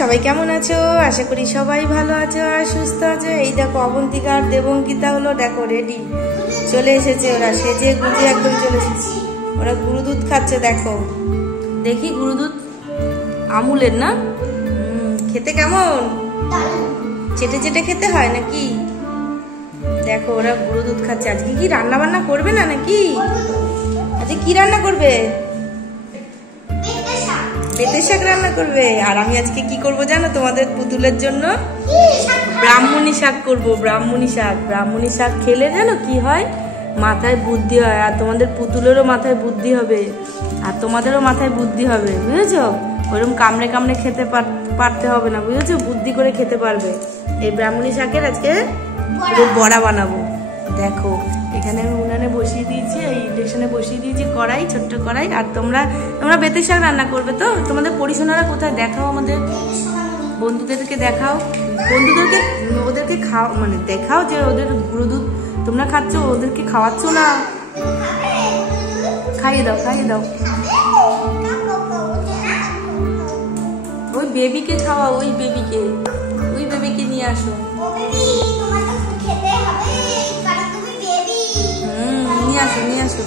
সবাই কেমন আছো? আশা করি সবাই ভালো আছো আর সুস্থ আছো। এই দেখো অবন্তিকা আর দেবঙ্কিতা হলো দেখো রেডি, চলে এসেছে। ওরা সেজে গুজে একদম চলে এসেছে। ওরা গুরু দুধ খাচ্ছে। দেখো দেখি গুরু দুধ আমুলের না, খেতে কেমন? চেটে চেটে খেতে হয় নাকি? দেখো ওরা গুরু দুধ খাচ্ছে। আজকে কি রান্না বান্না করবে না নাকি? আজকে কি রান্না করবে? পেঁপে শাক রান্না করবে। আর আমি আজকে কি করব জানো? তোমাদের পুতুলের জন্য ব্রাহ্মণী শাক করব। ব্রাহ্মণী শাক, ব্রাহ্মণী শাক খেলে জানো কি হয়? মাথায় বুদ্ধি হয়। আর তোমাদের পুতুলেরও মাথায় বুদ্ধি হবে, আর তোমাদেরও মাথায় বুদ্ধি হবে, বুঝেছো? ওরকম কামড়ে কামড়ে খেতে পারতে হবে না, বুঝেছো? বুদ্ধি করে খেতে পারবে। এই ব্রাহ্মণী শাকের আজকে বড়া বানাবো। দেখো এখানে আমি উনানে বসিয়ে দিয়েছি, এই ইন্ডাকশনে বসিয়ে দিয়েছি কড়াই, ছোট্ট কড়াই। আর তোমরা বেতের শাক রান্না করবে তো? তোমাদের পরিশোনারা কোথায়? দেখাও, আমাদের বন্ধুদেরকে দেখাও, বন্ধুদেরকে ওদেরকে খাও, মানে দেখাও যে ওদের গুরু দুধ তোমরা খাচ্ছ, ওদেরকে খাওয়াচ্ছ না। খাইয়ে দাও, খাইয়ে দাও। ওই বেবিকে খাওয়াও, ওই বেবিকে নিয়ে আসো। নিয়ে আসো।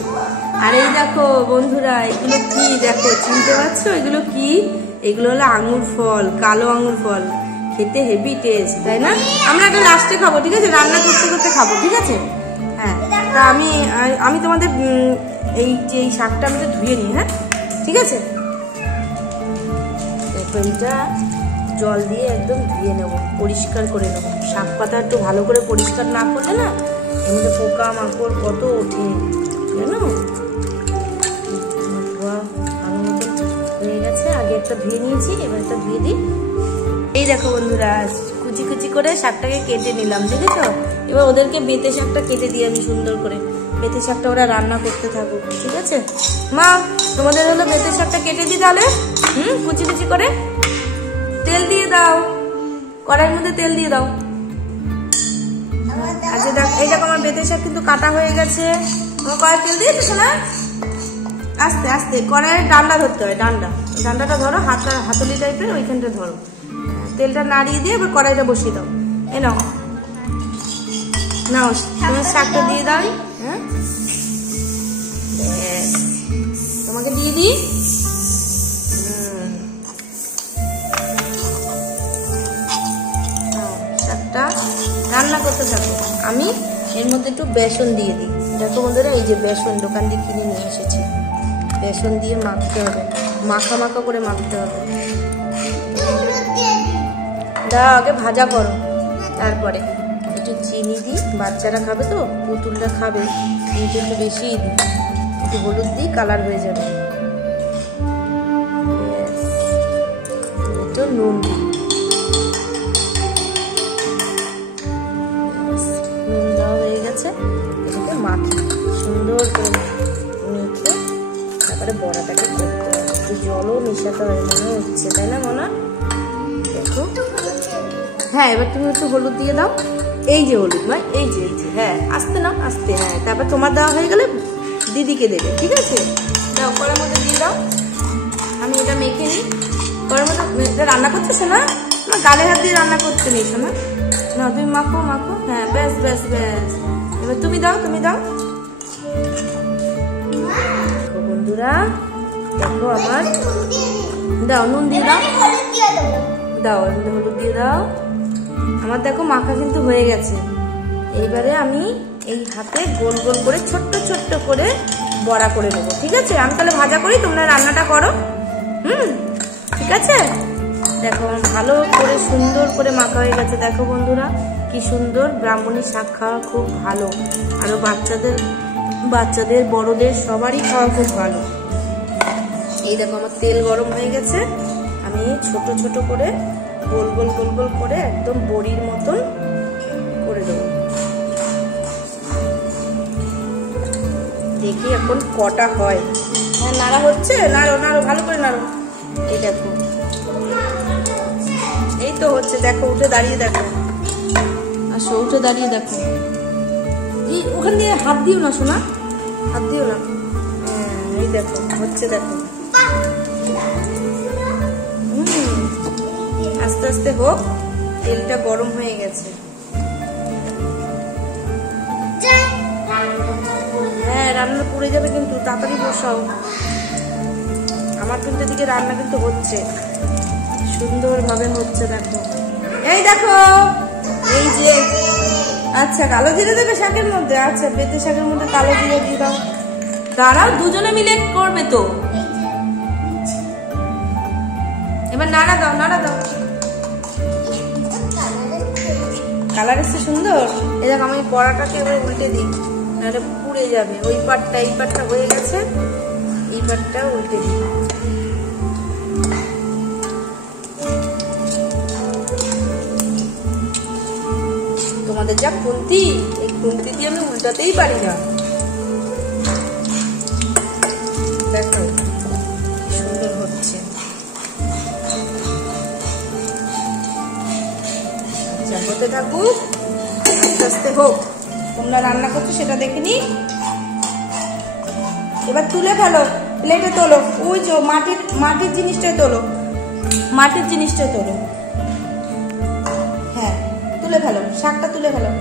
আর এই দেখো বন্ধুরা, এগুলো কি দেখো, চিনতে পারছো? এগুলো কি? এগুলো হলো আঙুর ফল, কালো আঙুর ফল। খেতে হেভি টেস্ট, তাই না? আমরা এটা লাস্টে খাবো, ঠিক আছে? রান্না করতে করতে খাবো, ঠিক আছে? হ্যাঁ, তা আমি তোমাদের এই শাকটা আমি তো ধুয়ে নিই, হ্যাঁ ঠিক আছে? দেখো এইটা জল দিয়ে একদম ধুয়ে নেবো, পরিষ্কার করে নেবো। শাক পাতা একটু ভালো করে পরিষ্কার না করলে না এমনিতে পোকা মাকড় কত ওঠে, জানো? ধোয়া ভালো মতো হয়ে গেছে। আগে একটা ধুয়ে নিয়েছি, এবার একটা ধুয়ে দিই। এই দেখো বন্ধুরা, কুচি কুচি করে শাকটাকে কেটে নিলাম, দেখেছো? এবার ওদেরকে বেতে শাকটা কেটে দিই আমি সুন্দর করে। বেতে শাকটা ওরা রান্না করতে থাকুক, ঠিক আছে? মা, তোমাদের হলো বেতে শাকটা কেটে দিই তাহলে। কুচি কুচি করে তেল দিয়ে দাও, কড়াইয়ের মধ্যে তেল দিয়ে দাও। আচ্ছা দেখ, এই দেখো আমার বেতে শাক কিন্তু কাটা হয়ে গেছে। তোমার কড়াই তেল দিয়েছো না? আস্তে আস্তে কড়াইয়ের ডান্ডা ধরতে হয়, ডান্ডাটা ধরো, হাতলি টাইপের, ওইখানটা ধরো। তেলটা নাড়িয়ে দিয়ে এবার কড়াইটা বসিয়ে দাও। এ নাও, তোমার শাকটা দিয়ে দাও। হ্যাঁ, তোমাকে দিয়ে দিই। শাকটা রান্না করতে থাকো, আমি এর মধ্যে একটু বেসন দিয়ে দিই। দেখো বন্ধুরা, এই যে বেসন দোকান দিয়ে কিনে নিয়ে এসেছি। বেসন দিয়ে মাখতে হবে, মাখা মাখা করে মাখতে হবে। দাও, আগে ভাজা করো, তারপরে একটু চিনি দিই। বাচ্চারা খাবে তো, পুতুলরা খাবে, একটু বেশিই দিই। একটু হলুদ দিই, কালার হয়ে যাবে। একটু নুন দিই, নুন দেওয়া হয়ে গেছে। এটাকে মাখি সুন্দর করে, মেখে তারপরে বড়াটাকে করতে হবে। একটু জলও মেশাতে হয় মনে হচ্ছে, তাই না মনে? দেখো, হ্যাঁ এবার তুমি একটু হলুদ দিয়ে দাও। এই যে হলুদ নয়, এই যে হ্যাঁ, আস্তে নাও, আস্তে। হ্যাঁ, তারপর তোমার দেওয়া হয়ে গেলে দিদিকে দেবে, ঠিক আছে? দাও, কড়ার মধ্যে দিয়ে দাও। আমি এটা মেখে নিই। কড়ার মধ্যে এটা রান্না করতেছে না, আমার গালে হাত দিয়ে রান্না করতে নেই শোনা। না, তুমি মাখো মাখো। হ্যাঁ, ব্যাস ব্যাস ব্যাস। এবার তুমি দাও। বন্ধুরা দেখো আমার, দাও নুন দিয়ে দাও, দাও হলুদ দিয়ে দাও। আমার দেখো মাখা কিন্তু হয়ে গেছে। এইবারে আমি এই হাতে গোল গোল করে ছোট্ট ছোট্ট করে বড়া করে নেবো, ঠিক আছে? আমি তাহলে ভাজা করি, তোমরা রান্নাটা করো। ঠিক আছে? দেখো ভালো করে সুন্দর করে মাখা হয়ে গেছে। দেখো বন্ধুরা কি সুন্দর। ব্রাহ্মণী শাক খাওয়া খুব ভালো, আরো বাচ্চাদের বড়দের সবারই খাওয়া খুব ভালো। এই দেখো আমার তেল গরম হয়ে গেছে। আমি ছোট ছোট করে গোল গোল গোল গোল করে একদম বড়ির মতন করে দেবো। দেখি এখন কটা হয়। হ্যাঁ, নাড়া হচ্ছে, নাড়ো ভালো করে নাড়ো। এই দেখো, এই তো হচ্ছে। দেখো উঠে দাঁড়িয়ে দেখো, আসো উঠে দাঁড়িয়ে দেখো। এই ওখান দিয়ে হাত দিও না শোনা, হাত দিও না। এই দেখো হচ্ছে, দেখো আস্তে আস্তে হোক, তেলটা গরম হয়ে গেছে। হ্যাঁ, রান্না পুড়ে যাবে কিন্তু, তাড়াতাড়ি বসাও। আমার কিন্তু এদিকে রান্না কিন্তু হচ্ছে, সুন্দরভাবে হচ্ছে। দেখো, এই দেখো, এই যে, আচ্ছা কালো জিরে দেবে শাকের মধ্যে? আচ্ছা, বেতে শাকের মধ্যে কালো জিরে দিয়ে দাও। দাঁড়াও, দুজনে মিলে করবে তো। এবার নাড়া দাও, নাড়া দাও। কালার এসছে সুন্দর। এই দেখো, আমি বড়াটাকে এবার উল্টে দিই, নাহলে পুড়ে যাবে। ওই পাটটা এই পাটটা হয়ে গেছে, এই পাটটা উল্টে দিই। তোমাদের যা খুন্তি, এই খুন্তি দিয়ে আমি উল্টাতেই পারি না। দেখো সুন্দর হচ্ছে। আচ্ছা, হতে থাকুক, আস্তে আস্তে হোক। তোমরা রান্না করছো সেটা দেখে নি। এবার তুলে ফেলো, প্লেটে তোলো। ওই যে মাটির জিনিসটাই তোলো, মাটির জিনিসটাই তোলো। হ্যাঁ, তুলে ফেলো, শাকটা তুলে ফেলো।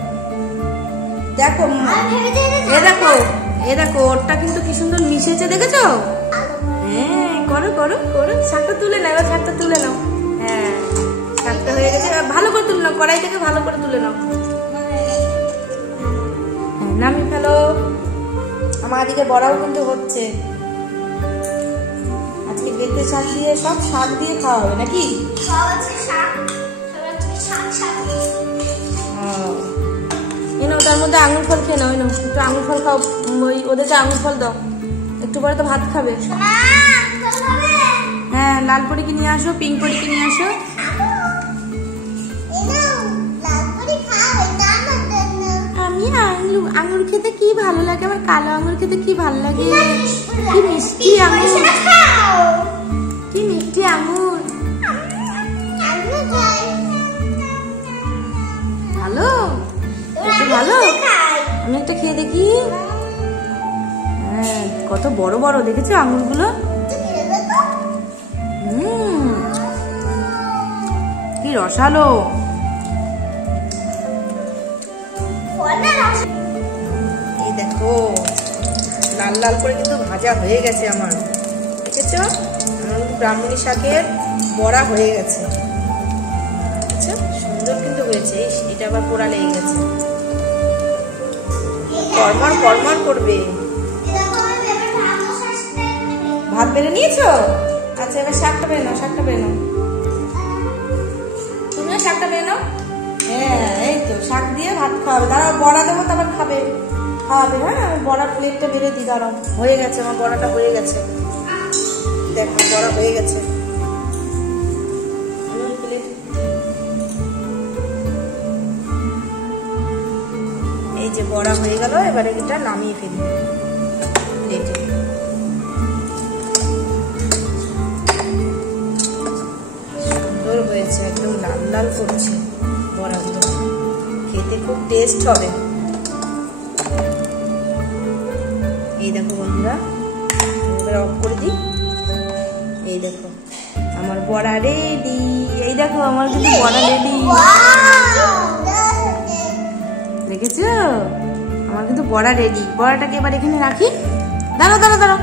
দেখো, এ দেখো, ওরটা কিন্তু কি সুন্দর মিশেছে, দেখেছো? হ্যাঁ, করো করো করো, শাকটা তুলে নাও। এবার শাকটা তুলে নাও। হ্যাঁ, শাকটা হয়ে গেছে। ভালো করে তুলে নাও, কড়াই থেকে ভালো করে তুলে নাও। নামিয়ে ফেলো। আমার দিকে বড়াও কিন্তু হচ্ছে। আজকে বেতে শাক দিয়ে, সব শাক দিয়ে খাওয়া হবে নাকি? তার মধ্যে আঙুর ফল খেয়ে নাও। একটু আঙুর ফল খাও, ওই ওদেরকে আঙুর ফল দাও। একটু পরে তো ভাত খাবে। হ্যাঁ, লাল পরীকে নিয়ে আসো, পিঙ্ক পরীকে নিয়ে আসো। আমি আঙুর খেতে কি ভালো লাগে, আমার কালো আঙুর খেতে কি ভালো লাগে। কি মিষ্টি আঙুর, কি মিষ্টি আঙুর। ভালো, ভালো। আমি একটা খেয়ে দেখি। হ্যাঁ, কত বড় বড়, দেখেছো আঙুরগুলো? কি রসালো। এই দেখো, লাল লাল করে কিন্তু ভাজা হয়ে গেছে আমার, দেখেছো? আমার ব্রাহ্মণী শাকের বড়া হয়ে গেছে। আচ্ছা, সুন্দর কিন্তু হয়েছে। এটা আবার পোড়া লেগে গেছে, কর্মর কর্মর করবে। ভাত বেড়ে নিয়েছো? আচ্ছা, এবার শাকটা বেড়ে নাও, শাকটা বেড়ে নাও। তুমিও শাকটা বেড়ে নাও। হ্যাঁ, এই তো, শাক দিয়ে ভাত খাওয়াবে। দাঁড়াও, বড়া দেবো, তারপর খাওয়াবে। হ্যাঁ, আমি বড়ার প্লেটটা বেড়ে দিই। দাঁড়াও, হয়ে গেছে, আমার বড়াটা হয়ে গেছে। দেখো, বড়া হয়ে গেছে। এই যে বড়া হয়ে গেল, এবারে এটা নামিয়ে ফেলি প্লেটে। সুন্দর হয়েছে, একদম লাল লাল করছে বড়াগুলো, খেতে খুব টেস্ট হবে। এই দেখো বন্ধুরা, এবার অফ করে দিই। এই দেখো, আমার বড়া রেডি। এই দেখো, আমার কিন্তু বড়া রেডি, দেখেছো? আমার কিন্তু বড়া রেডি। বড়াটাকে এবার এখানে রাখি। দাঁড়াও দাঁড়াও দাঁড়াও।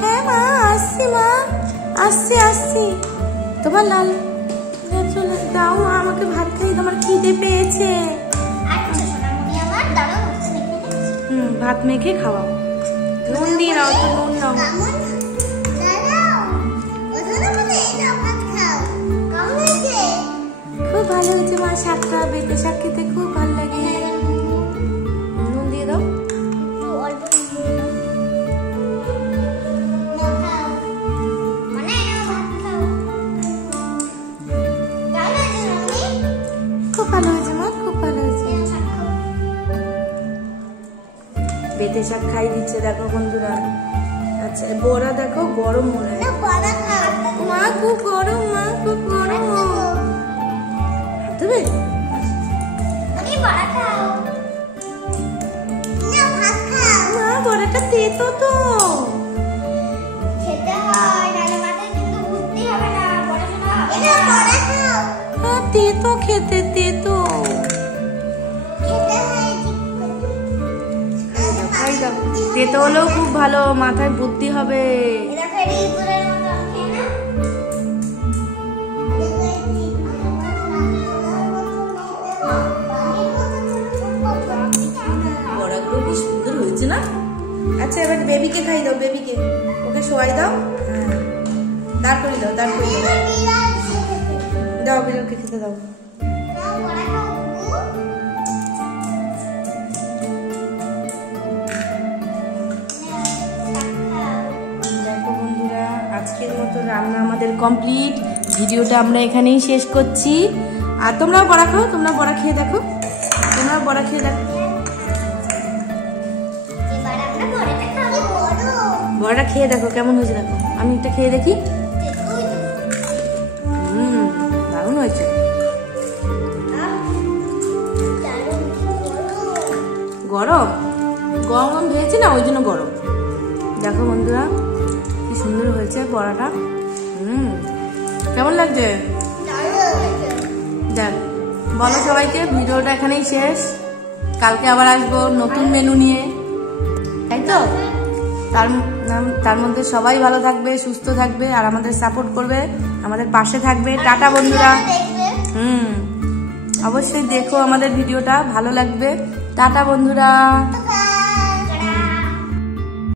হ্যাঁ মা, আসছি মা, আসছি আসছি। তোমার লাল চলে দাও, আমাকে ভাত খাই, তোমার খিদে পেয়েছে। ভাত মেখে খাওয়াও। নুন দিয়ে নাও, তো নুন নাও। খুব ভালো হয়েছে মা শাকটা, বেতে শাক খেতে খুব ভালো লাগে। নুন দিয়ে দাও। খুব ভালো হয়েছে মা, খুব ভালো হয়েছে। বেতে শাক খাই দিচ্ছে, দেখো বন্ধুরা। আচ্ছা, বড়া দেখো গরম মনে হয়। মা খুব গরম, মা খুব গরম। দেবে? মা, বড়াটা তেতো তো। খেতে হয়, নাহলে মাথায় তেতো খেতে, তেতো। তেতো হলেও খুব ভালো, মাথায় বুদ্ধি হবে। বড়াগুলো কি সুন্দর হয়েছে না? আচ্ছা এবার বেবিকে খাই দাও, বেবিকে ওকে শোয়াই দাও। হ্যাঁ দাঁড় করে দাও, দাঁড় করে দাও, দাও বিড়ালকে খেতে দাও। দেখো বন্ধুরা, আজকের মতো রান্না আমাদের কমপ্লিট। ভিডিওটা আমরা এখানেই শেষ করছি। আর তোমরাও বড়া খাও, তোমরা বড়া খেয়ে দেখো, তোমরা বড়া খেয়ে দেখো। বড়াটা খেয়ে দেখো কেমন হয়েছে, দেখো আমি একটা খেয়ে দেখি। দারুণ হয়েছে। গরম গরম ভেজেছি না, ওই জন্য গরম। দেখো বন্ধুরা কি সুন্দর হয়েছে বড়াটা। কেমন লাগছে দেখ, বলো সবাইকে। ভিডিওটা এখানেই শেষ, কালকে আবার আসবো নতুন মেনু নিয়ে, তাই তো? তার মধ্যে সবাই ভালো থাকবে, সুস্থ থাকবে, আর আমাদের সাপোর্ট করবে, আমাদের পাশে থাকবে। টাটা বন্ধুরা। অবশ্যই দেখো আমাদের ভিডিওটা, ভালো লাগবে। টাটা বন্ধুরা।